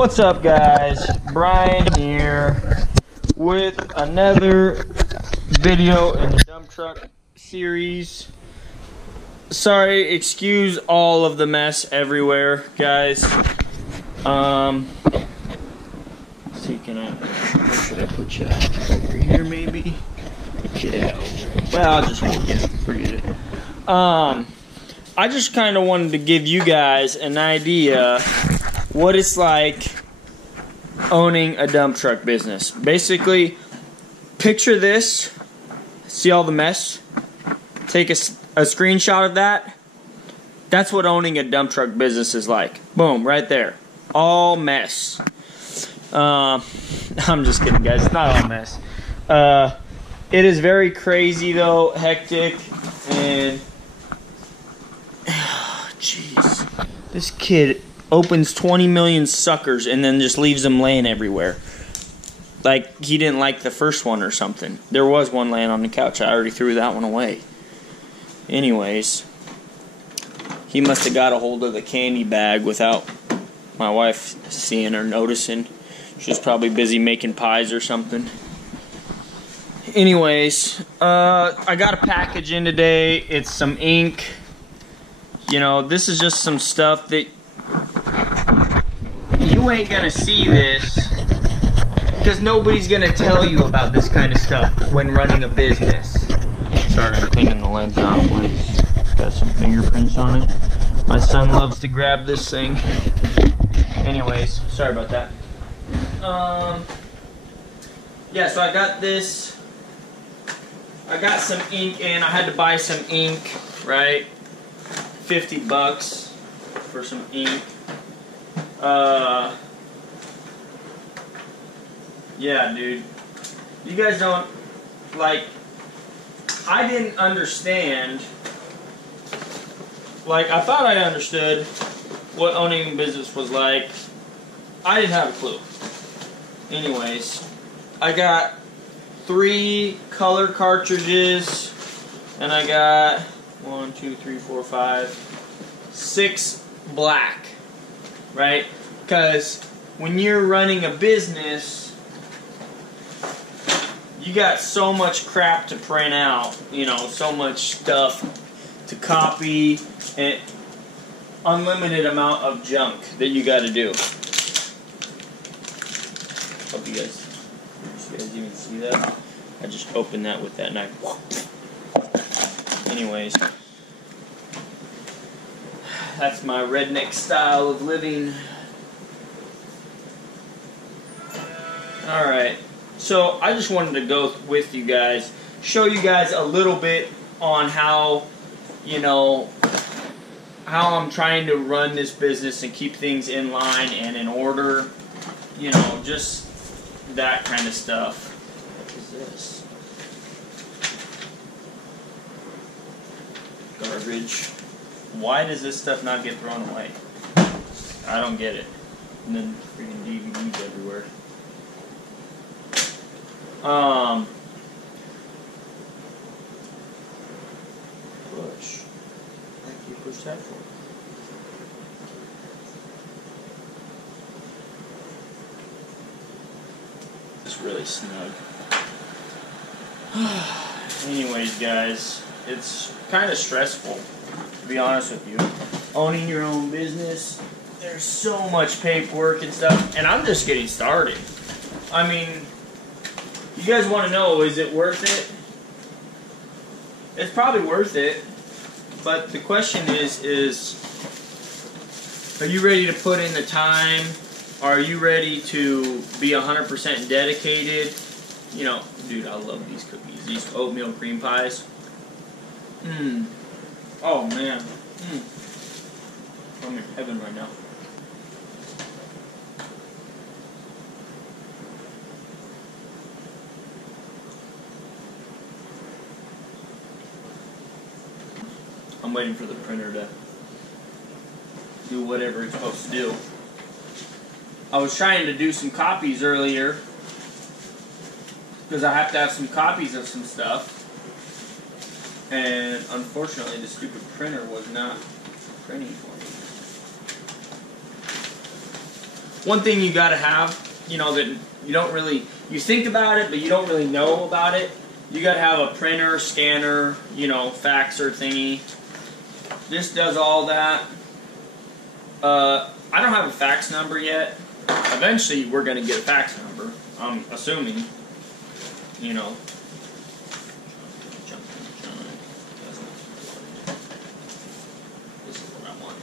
What's up, guys? Brian here with another video in the dump truck series. Sorry, excuse all of the mess everywhere, guys. Let's see, where should I put you? Over here, maybe? Yeah. Well, I'll just hold you. Forget it. I just kind of wanted to give you guys an idea what it's like owning a dump truck business. Basically, picture this. See all the mess? Take a screenshot of that. That's what owning a dump truck business is like. Boom, right there. All mess. I'm just kidding, guys. It's not all mess. It is very crazy, though, hectic, and jeez, this kid opens 20 million suckers and then just leaves them laying everywhere. Like he didn't like the first one or something. There was one laying on the couch. I already threw that one away. Anyways, he must have got a hold of the candy bag without my wife seeing or noticing. She was probably busy making pies or something. Anyways, I got a package in today. It's some ink. You know, this is just some stuff that you ain't gonna see this because nobody's gonna tell you about this kind of stuff when running a business. Sorry, I'm cleaning the lens out. It's got some fingerprints on it. My son loves to grab this thing. Anyways, sorry about that. Yeah, so I got this. I got some ink and I had to buy some ink, right? $50 for some ink. Yeah, dude. You guys don't, like, I didn't understand, like, I thought I understood what owning a business was like. I didn't have a clue. Anyways, I got 3 color cartridges, and I got 1, 2, 3, 4, 5, 6 black, right? Because when you're running a business, you got so much crap to print out, you know, so much stuff to copy, and unlimited amount of junk that you got to do. Hope you guys even see that. I just opened that with that knife. Anyways, that's my redneck style of living. Alright, so I just wanted to go with you guys, show you guys a little bit on how, you know, how I'm trying to run this business and keep things in line and in order. You know, just that kind of stuff. What is this? Garbage. Why does this stuff not get thrown away? I don't get it. And then freaking DVDs everywhere. Push. What do you push that for? It's really snug. Anyways, guys, it's kind of stressful, to be honest with you. Owning your own business, there's so much paperwork and stuff, and I'm just getting started. I mean, you guys want to know, is it worth it? It's probably worth it, but the question is are you ready to put in the time? Are you ready to be 100% dedicated? You know, dude, I love these cookies. These oatmeal cream pies. Oh, man. I'm in heaven right now. I'm waiting for the printer to do whatever it's supposed to do. I was trying to do some copies earlier because I have to have some copies of some stuff, and unfortunately the stupid printer was not printing for me. one thing you gotta have, you know, that you don't really, you think about it, but you don't really know about it. You gotta have a printer, scanner, you know, faxer thingy. This does all that. I don't have a fax number yet. Eventually, we're gonna get a fax number. I'm assuming, you know. This is what I wanted.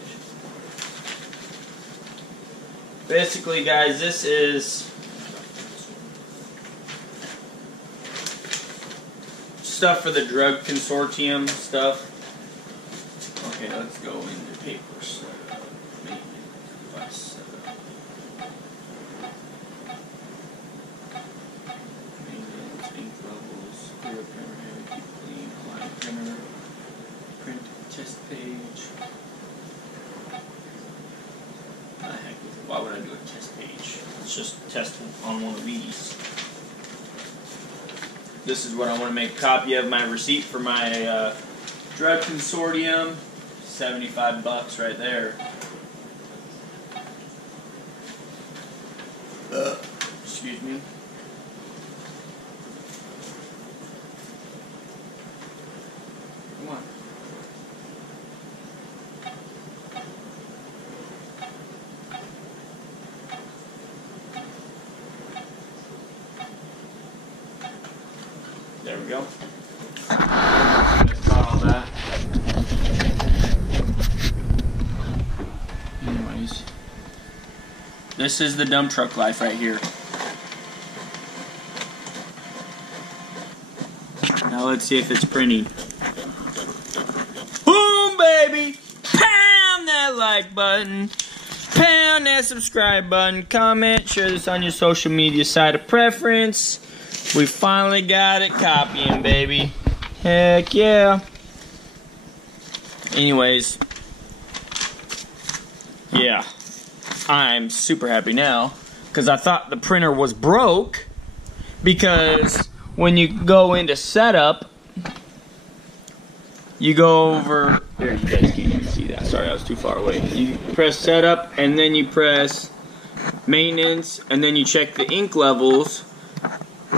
Basically, guys, this is stuff for the drug consortium stuff. Okay, let's go into papers. Maintenance, ink levels, clear printer, keep clean, align printer, print test page. What the heck is it? Why would I do a test page? Let's just test on one of these. This is what I want to make a copy of, my receipt for my drug consortium. $75 right there. Excuse me. Come on. There we go. Got all that. Anyways, this is the dump truck life right here. Now let's see if it's printing. Boom, baby! Pound that like button. Pound that subscribe button. Comment. Share this on your social media site of preference. We finally got it copying, baby. Heck yeah. Anyways. Yeah. I'm super happy now. Because I thought the printer was broke. Because when you go into setup, you go over... There, you guys can't even see that. Sorry, I was too far away. You press setup, and then you press maintenance, and then you check the ink levels.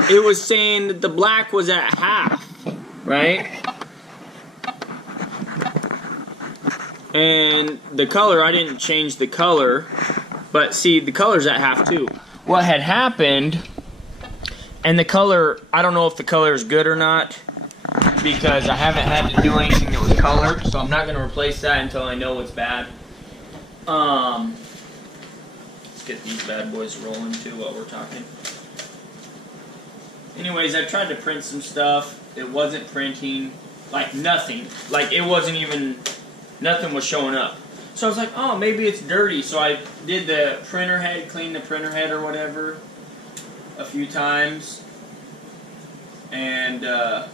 It was saying that the black was at half, right? And the color, I didn't change the color, but see, the color's at half too. What had happened, and the color, I don't know if the color is good or not, because I haven't had to do anything that was colored, so I'm not going to replace that until I know what's bad. Let's get these bad boys rolling too while we're talking. Anyways, I tried to print some stuff. It wasn't printing. Like, nothing. Like, it wasn't even... Nothing was showing up. So I was like, oh, maybe it's dirty. So I did the printer head, cleaned the printer head or whatever a few times. And, there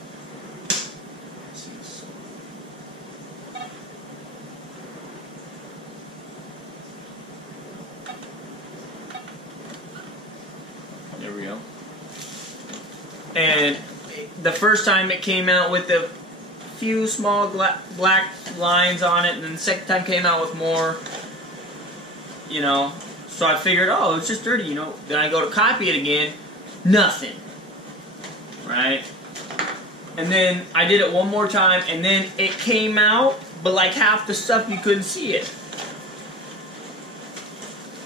we go. And the first time it came out with a few small black lines on it, and then the second time came out with more, you know. So I figured, oh, it's just dirty, you know. Then I go to copy it again, nothing, right? And then I did it one more time, and then it came out, but like half the stuff you couldn't see it.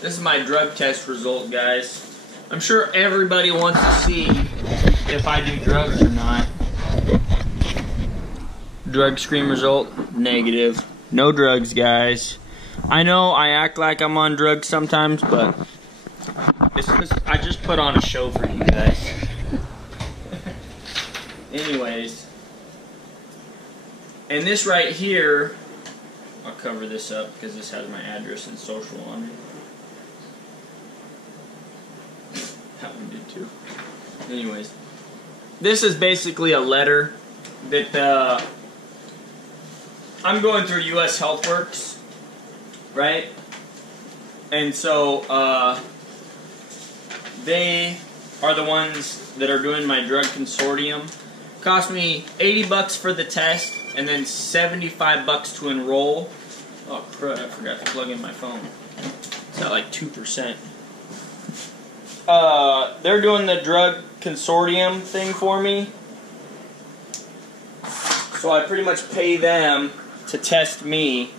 This is my drug test result, guys. I'm sure everybody wants to see if I do drugs or not. Drug screen result, negative. No drugs, guys. I know I act like I'm on drugs sometimes, but I just put on a show for you guys. Anyways. And this right here, I'll cover this up because this has my address and social on it. That one did too. Anyways. This is basically a letter that I'm going through US HealthWorks, right? And so they are the ones that are doing my drug consortium. Cost me $80 for the test and then $75 to enroll. Oh crud, I forgot to plug in my phone. It's at like 2%. they're doing the drug consortium thing for me. So I pretty much pay them to test me,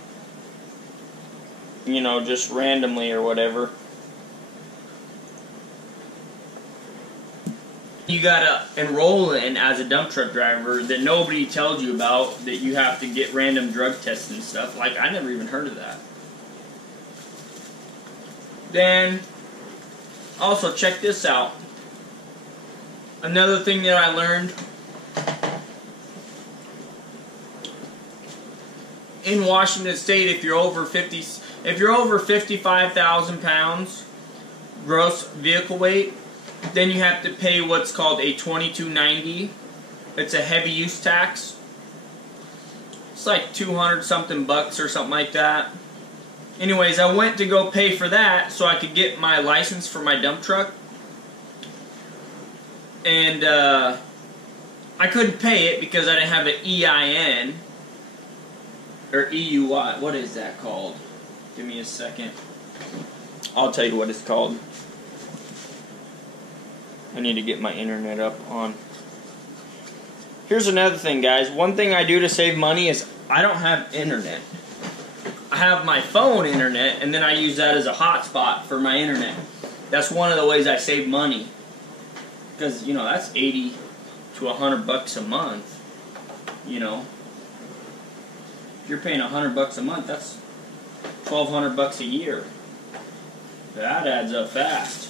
you know, just randomly or whatever. You gotta enroll in as a dump truck driver that nobody tells you about, that you have to get random drug tests and stuff. Like, I never even heard of that. Then, also check this out. Another thing that I learned. In Washington State, if you're over 55,000 pounds gross vehicle weight, then you have to pay what's called a 2290. It's a heavy use tax. It's like 200 something bucks or something like that. Anyways, I went to go pay for that so I could get my license for my dump truck. And I couldn't pay it because I didn't have an EIN. Or EUI. What is that called? Give me a second. I'll tell you what it's called. I need to get my internet up on. Here's another thing, guys. One thing I do to save money is I don't have internet. I have my phone internet, and then I use that as a hotspot for my internet. That's one of the ways I save money. Because, you know, that's 80 to 100 bucks a month. You know. If you're paying 100 bucks a month, that's 1,200 bucks a year. That adds up fast.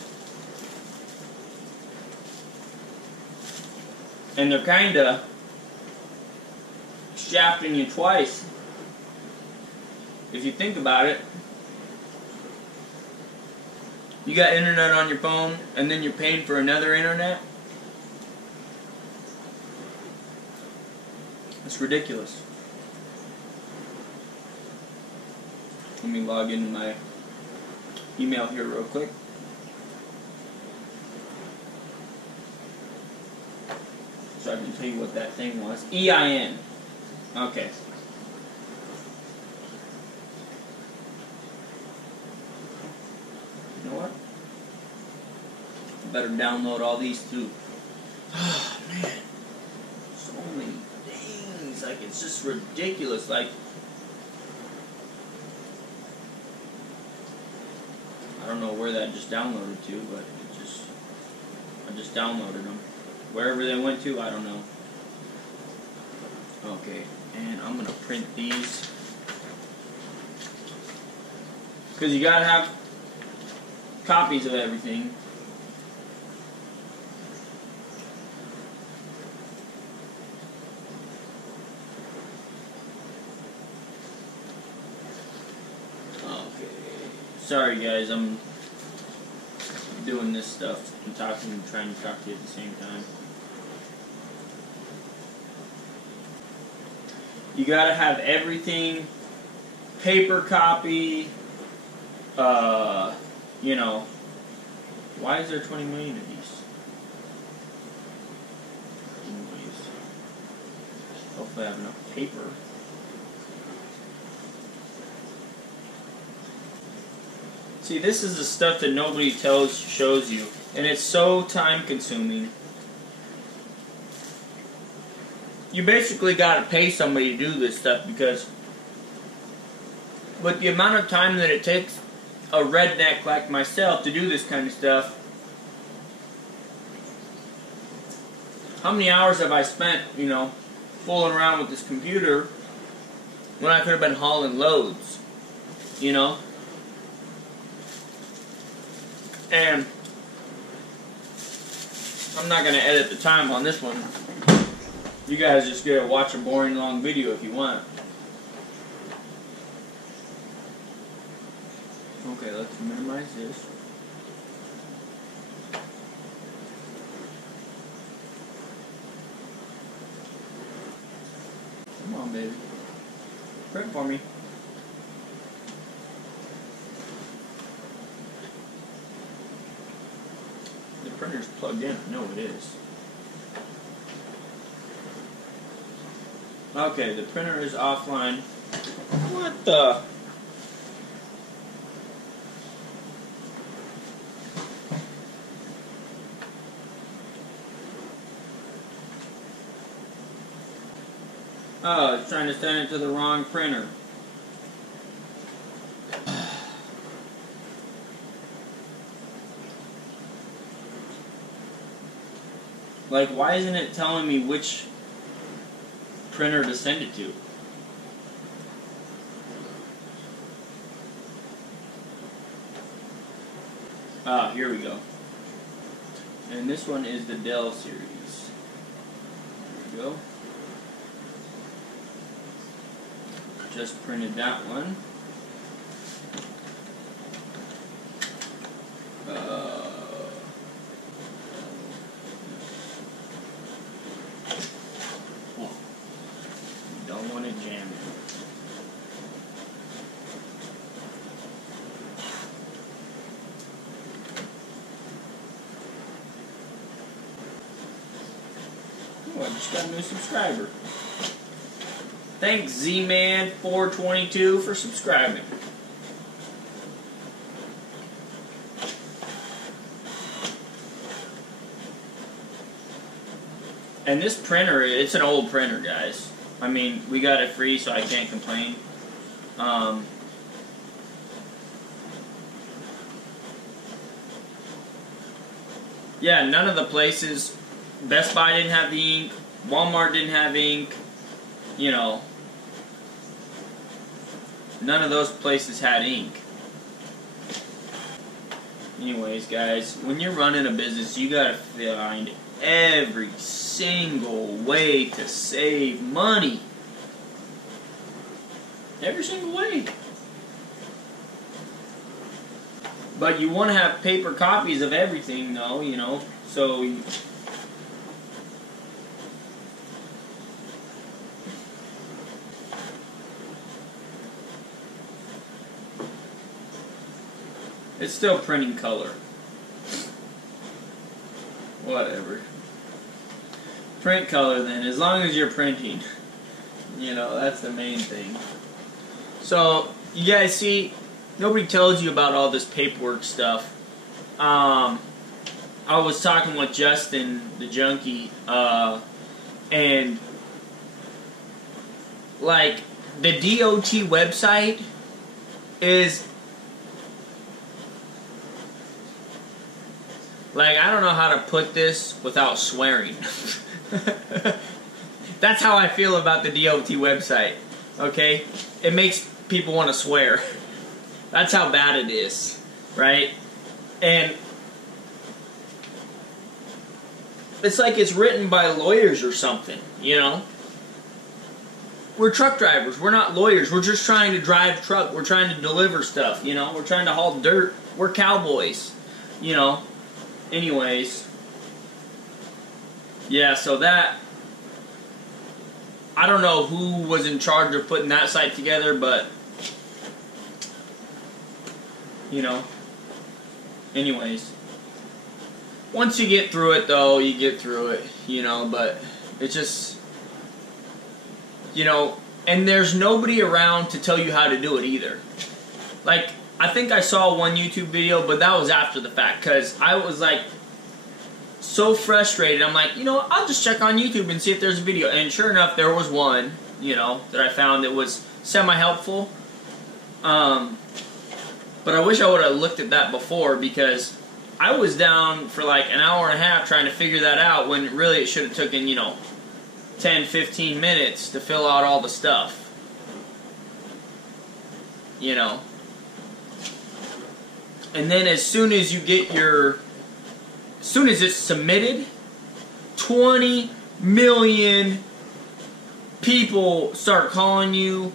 And they're kinda shafting you twice. If you think about it, you got internet on your phone, and then you're paying for another internet. It's ridiculous. Let me log into my email here real quick. So I can tell you what that thing was. EIN. Okay. You know what? I better download all these too. Oh, man. So many things. Like, it's just ridiculous. Like, I don't know where that just downloaded to, but I just downloaded them. Wherever they went to, I don't know. Okay, and I'm gonna print these. Because you gotta have copies of everything. Okay. Sorry guys, I'm doing this stuff and talking and trying to talk to you at the same time. You gotta have everything, paper copy, you know. Why is there 20 million of these? Anyways, hopefully I have enough paper. See, this is the stuff that nobody shows you, and it's so time consuming. You basically gotta pay somebody to do this stuff, because with the amount of time that it takes a redneck like myself to do this kind of stuff, how many hours have I spent, you know, fooling around with this computer when I could have been hauling loads, you know? And I'm not going to edit the time on this one. You guys just get to watch a boring long video if you want. Okay, let's minimize this. Come on, baby. Print for me. The printer's plugged in. I know it is. Okay, the printer is offline. What the? Oh, it's trying to send it to the wrong printer. Like, why isn't it telling me which printer to send it to? Ah, here we go. And this one is the Dell series. There we go. Just printed that one. Don't want to jam it. Oh, I just got a new subscriber. Thanks, Z-Man422 for subscribing. And this printer, it's an old printer, guys. I mean, we got it free, so I can't complain. Yeah, none of the places, Best Buy didn't have the ink, Walmart didn't have ink, you know, none of those places had ink. Anyways, guys, when you're running a business, you gotta find every single way to save money. Every single way. But you want to have paper copies of everything, though, you know, so it's still printing color. Whatever. Print color then, as long as you're printing. You know, that's the main thing. So, you guys see, nobody tells you about all this paperwork stuff. I was talking with Justin, the junkie, and, like, the DOT website is, like, I don't know how to put this without swearing. That's how I feel about the DOT website, okay? It makes people want to swear. That's how bad it is, right? And it's like it's written by lawyers or something, you know? We're truck drivers. We're not lawyers. We're just trying to drive truck. We're trying to deliver stuff, you know? We're trying to haul dirt. We're cowboys, you know? Anyways. Yeah, so that, I don't know who was in charge of putting that site together, but, you know, anyways. Once you get through it, though, you get through it, you know, but it's just, you know, and there's nobody around to tell you how to do it either. Like, I think I saw one YouTube video, but that was after the fact, because I was like, so frustrated. I'm like, you know what, I'll just check on YouTube and see if there's a video. And sure enough, there was one, you know, that I found that was semi-helpful. But I wish I would have looked at that before, because I was down for like an hour and a half trying to figure that out when really it should have taken, you know, 10, 15 minutes to fill out all the stuff. You know. And then as soon as you get your, as soon as it's submitted, 20 million people start calling you,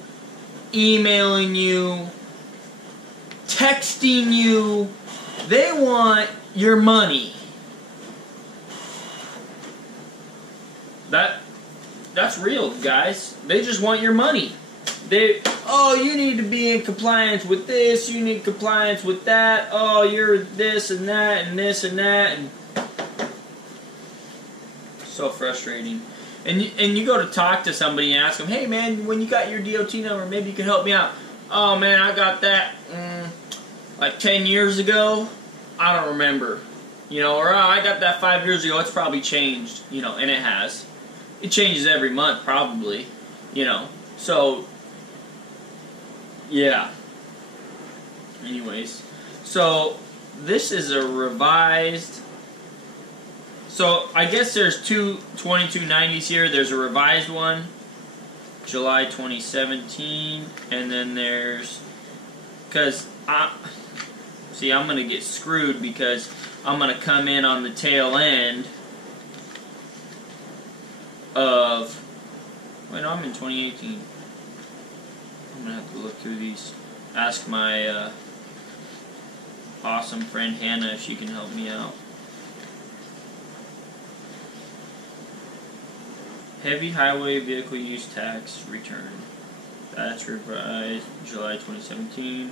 emailing you, texting you. They want your money. That's real, guys. They just want your money. Oh, you need to be in compliance with this, you need compliance with that, oh, you're this and that and this and that, and so frustrating. And you go to talk to somebody and ask them, hey man, when you got your DOT number, maybe you can help me out. Oh man, I got that like 10 years ago, I don't remember. You know, or oh, I got that 5 years ago, it's probably changed, you know, and it has. It changes every month, probably. You know, so, yeah. Anyways, so this is a revised, so I guess there's two 2290s here. There's a revised one, July 2017, and then there's, because I'm going to get screwed because I'm going to come in on the tail end of, wait, no, I'm in 2018. I'm going to have to look through these. Ask my awesome friend Hannah if she can help me out. Heavy highway vehicle use tax return. That's revised July 2017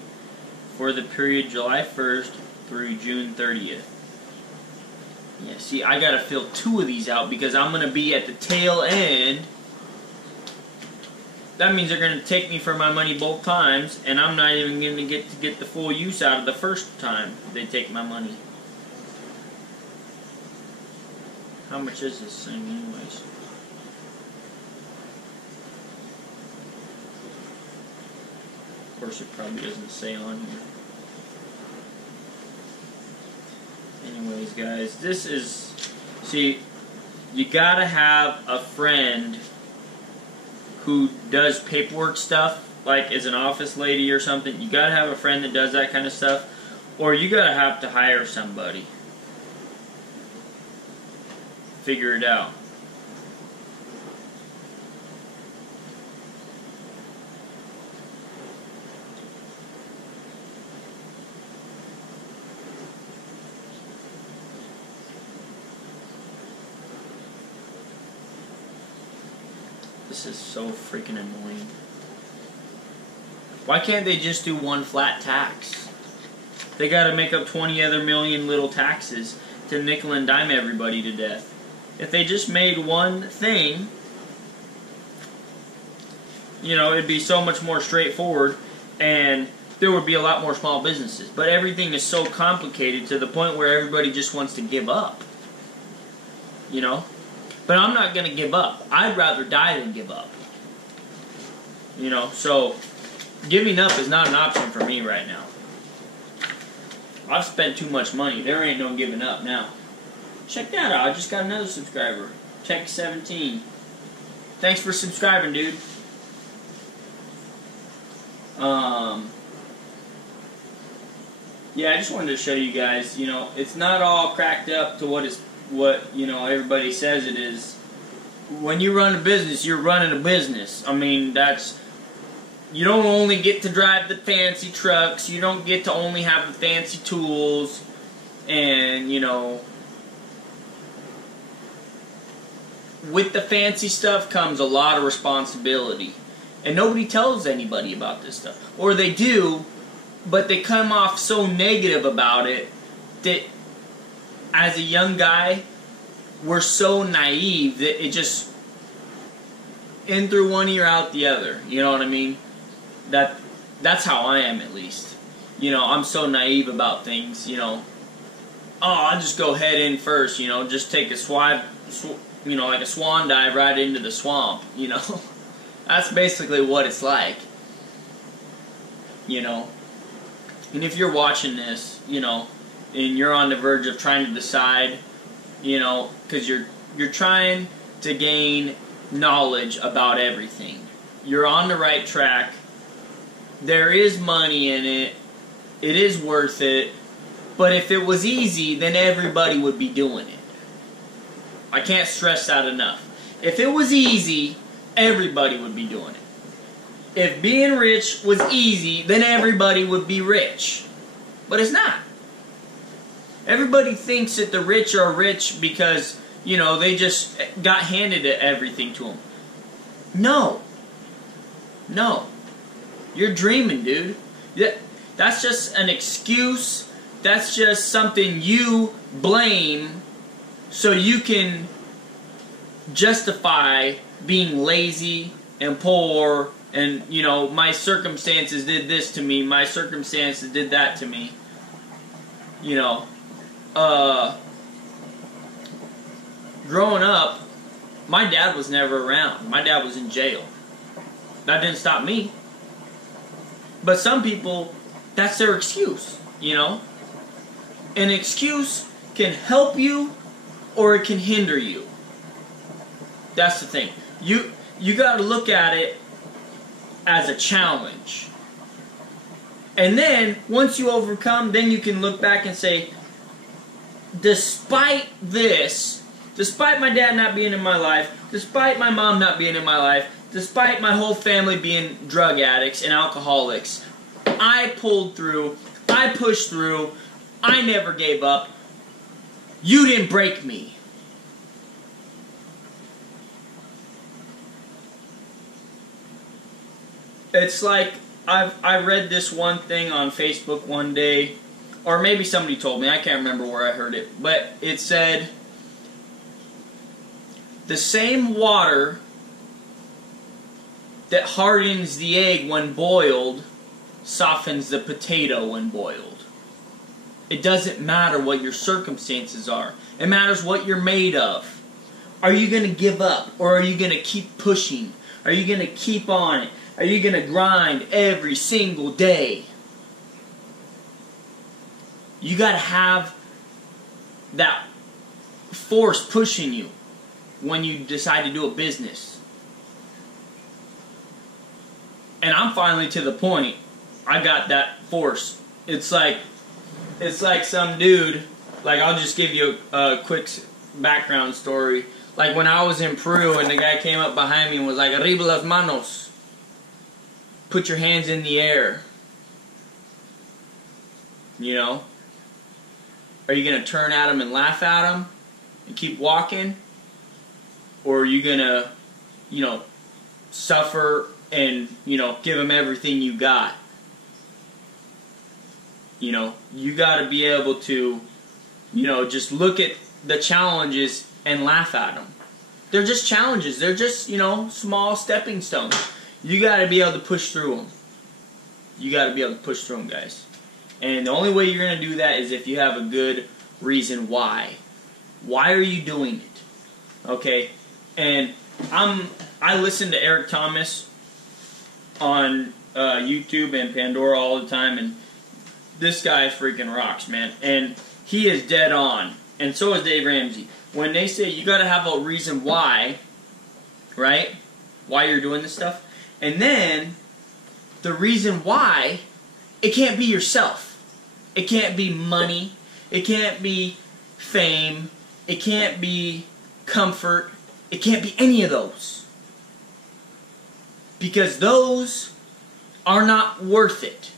for the period July 1st through June 30th. Yeah, see, I gotta fill 2 of these out because I'm gonna be at the tail end. That means they're gonna take me for my money both times, and I'm not even gonna get the full use out of the first time they take my money. How much is this thing, anyways? Of course, it probably doesn't say on here. Anyways, guys, this is, see, you gotta have a friend who does paperwork stuff, like as an office lady or something. You gotta have a friend that does that kind of stuff, or you gotta have to hire somebody. Figure it out. This is so freaking annoying. Why can't they just do one flat tax? They gotta make up 20 other million little taxes to nickel and dime everybody to death. If they just made one thing, you know, it'd be so much more straightforward and there would be a lot more small businesses. But everything is so complicated to the point where everybody just wants to give up. You know? But I'm not going to give up. I'd rather die than give up. You know, so giving up is not an option for me right now. I've spent too much money. There ain't no giving up now. Check that out. I just got another subscriber. Check 17. Thanks for subscribing, dude. Yeah, I just wanted to show you guys, you know, it's not all cracked up to what you know everybody says it is. When you run a business, you're running a business. I mean, that's, you don't only get to drive the fancy trucks, you don't get to only have the fancy tools, and you know, with the fancy stuff comes a lot of responsibility, and nobody tells anybody about this stuff, or they do, but they come off so negative about it that as a young guy, we're so naive that it just in through one ear, out the other. You know what I mean? That's how I am, at least. You know, I'm so naive about things. You know, oh, I'll just go head in first. You know, just take a you know, like a swan dive right into the swamp. You know, that's basically what it's like. You know, and if you're watching this, you know, and you're on the verge of trying to decide, you know, because you're trying to gain knowledge about everything. You're on the right track. There is money in it. It is worth it. But if it was easy, then everybody would be doing it. I can't stress that enough. If it was easy, everybody would be doing it. If being rich was easy, then everybody would be rich. But it's not. Everybody thinks that the rich are rich because, you know, they just got handed everything to them. No. No. You're dreaming, dude. That's just an excuse. That's just something you blame so you can justify being lazy and poor and, you know, my circumstances did this to me, my circumstances did that to me. You know, growing up, my dad was never around. My dad was in jail. That didn't stop me. But some people, that's their excuse, you know? An excuse can help you or it can hinder you. That's the thing. You got to look at it as a challenge. And then, once you overcome, then you can look back and say, despite this, despite my dad not being in my life, despite my mom not being in my life, despite my whole family being drug addicts and alcoholics, I pulled through, I pushed through, I never gave up. You didn't break me. It's like, I read this one thing on Facebook one day, or maybe somebody told me, I can't remember where I heard it, but it said, the same water that hardens the egg when boiled softens the potato when boiled. It doesn't matter what your circumstances are. It matters what you're made of. Are you going to give up, or are you going to keep pushing? Are you going to keep on it? Are you going to grind every single day? You got to have that force pushing you when you decide to do a business. And I'm finally to the point, I got that force. It's like some dude, like I'll just give you a quick background story. Like when I was in Peru and the guy came up behind me and was like, arriba las manos. Put your hands in the air. You know? Are you going to turn at him and laugh at him and keep walking? Or are you going to, you know, suffer and, you know, give him everything you got? You know, you got to be able to, you know, just look at the challenges and laugh at them. They're just challenges. They're just, you know, small stepping stones. You got to be able to push through them. You got to be able to push through them, guys. And the only way you're going to do that is if you have a good reason why. Why are you doing it? Okay? And I listen to Eric Thomas on YouTube and Pandora all the time, and this guy freaking rocks, man. And he is dead on. And so is Dave Ramsey. When they say you got to have a reason why, right? Why you're doing this stuff. And then, the reason why, it can't be yourself. It can't be money. It can't be fame. It can't be comfort. It can't be any of those. Because those are not worth it.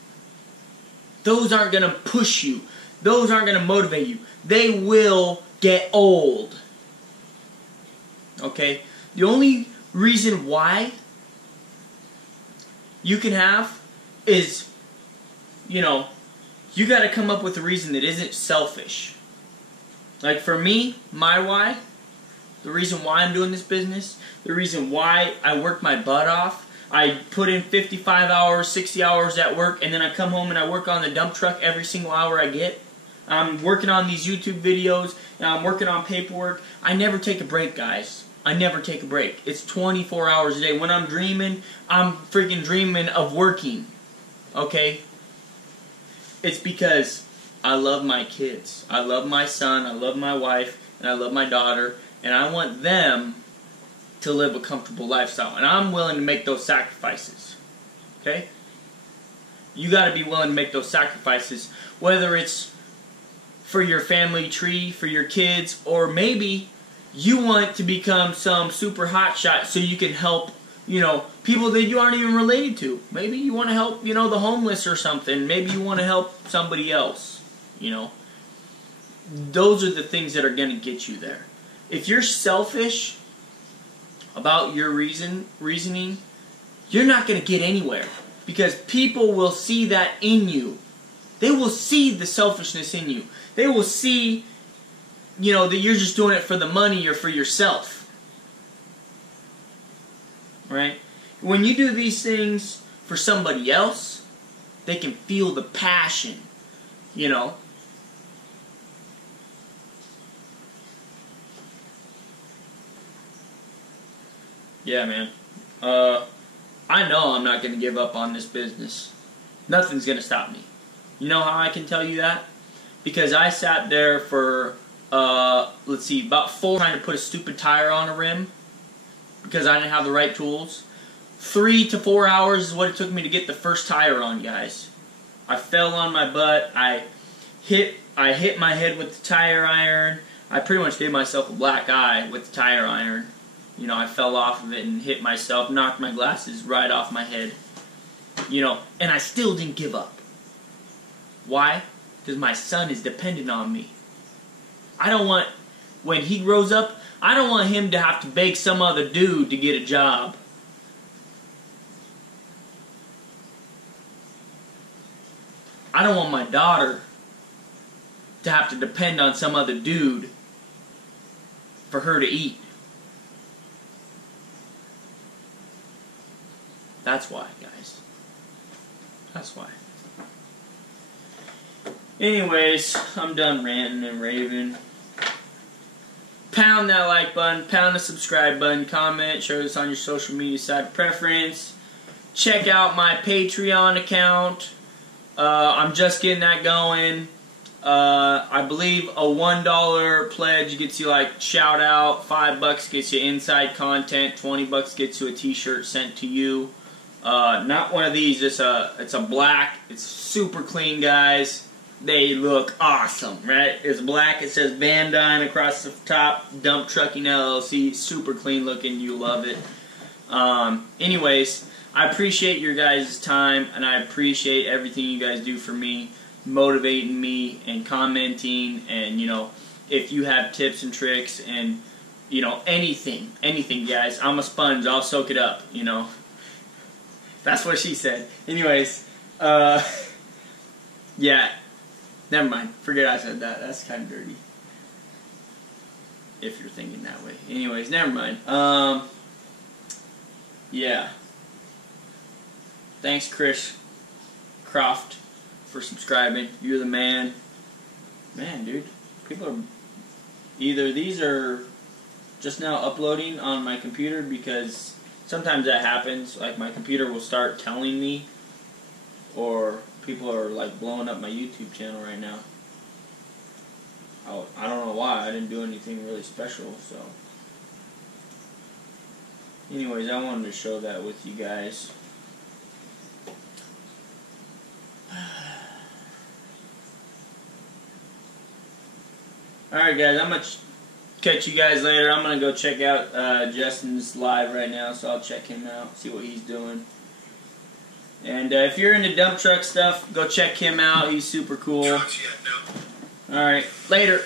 Those aren't going to push you. Those aren't going to motivate you. They will get old. Okay? The only reason why you can have is, you know, you got to come up with a reason that isn't selfish. Like for me, my why, the reason why I'm doing this business, the reason why I work my butt off, I put in 55 hours, 60 hours at work, and then I come home and I work on the dump truck every single hour I get. I'm working on these YouTube videos, and I'm working on paperwork. I never take a break, guys. I never take a break. It's 24 hours a day. When I'm dreaming, I'm freaking dreaming of working. Okay? It's because I love my kids. I love my son, I love my wife, and I love my daughter, and I want them to live a comfortable lifestyle. And I'm willing to make those sacrifices. Okay? You got to be willing to make those sacrifices, whether it's for your family tree, for your kids, or maybe you want to become some super hotshot so you can help, you know, people that you aren't even related to. Maybe you want to help, you know, the homeless or something. Maybe you want to help somebody else, you know. Those are the things that are going to get you there. If you're selfish about your reasoning, you're not going to get anywhere. Because people will see that in you. They will see the selfishness in you. They will see, you know, that you're just doing it for the money or for yourself. Right? When you do these things for somebody else, they can feel the passion, you know. Yeah, man. I know I'm not going to give up on this business. Nothing's going to stop me. You know how I can tell you that? Because I sat there for, let's see, about 4 trying to put a stupid tire on a rim because I didn't have the right tools. 3 to 4 hours is what it took me to get the first tire on, guys. I fell on my butt. I hit my head with the tire iron. I pretty much gave myself a black eye with the tire iron. You know, I fell off of it and hit myself, knocked my glasses right off my head. You know, and I still didn't give up. Why? Because my son is dependent on me. I don't want, when he grows up, I don't want him to have to beg some other dude to get a job. I don't want my daughter to have to depend on some other dude for her to eat. That's why, guys. That's why. Anyways, I'm done ranting and raving. Pound that like button, pound the subscribe button, comment, share this on your social media site of preference. Check out my Patreon account. I'm just getting that going. I believe a $1 pledge gets you like shout out, $5 gets you inside content, $20 gets you a t-shirt sent to you. Not one of these, it's a black, it's super clean, guys. They look awesome, right? It's black, it says VANDUYN across the top, Dump Trucking LLC, super clean looking, you love it. Anyways, I appreciate your guys' time, and I appreciate everything you guys do for me, motivating me, and commenting, and, you know, if you have tips and tricks, and, you know, anything, guys, I'm a sponge, I'll soak it up, you know. That's what she said. Anyways, yeah, never mind. Forget I said that. That's kind of dirty. If you're thinking that way. Anyways, never mind. Yeah. Thanks, Chris Croft, for subscribing. You're the man. Man, dude. People are... Either these are just now uploading on my computer because... Sometimes that happens, like my computer will start telling me, or people are like blowing up my YouTube channel right now. I don't know why, I didn't do anything really special, so. Anyways, I wanted to show that with you guys. Alright guys, I'm going to catch you guys later. I'm going to go check out Justin's live right now, so I'll check him out, see what he's doing. And if you're into dump truck stuff, go check him out. He's super cool. Alright, later.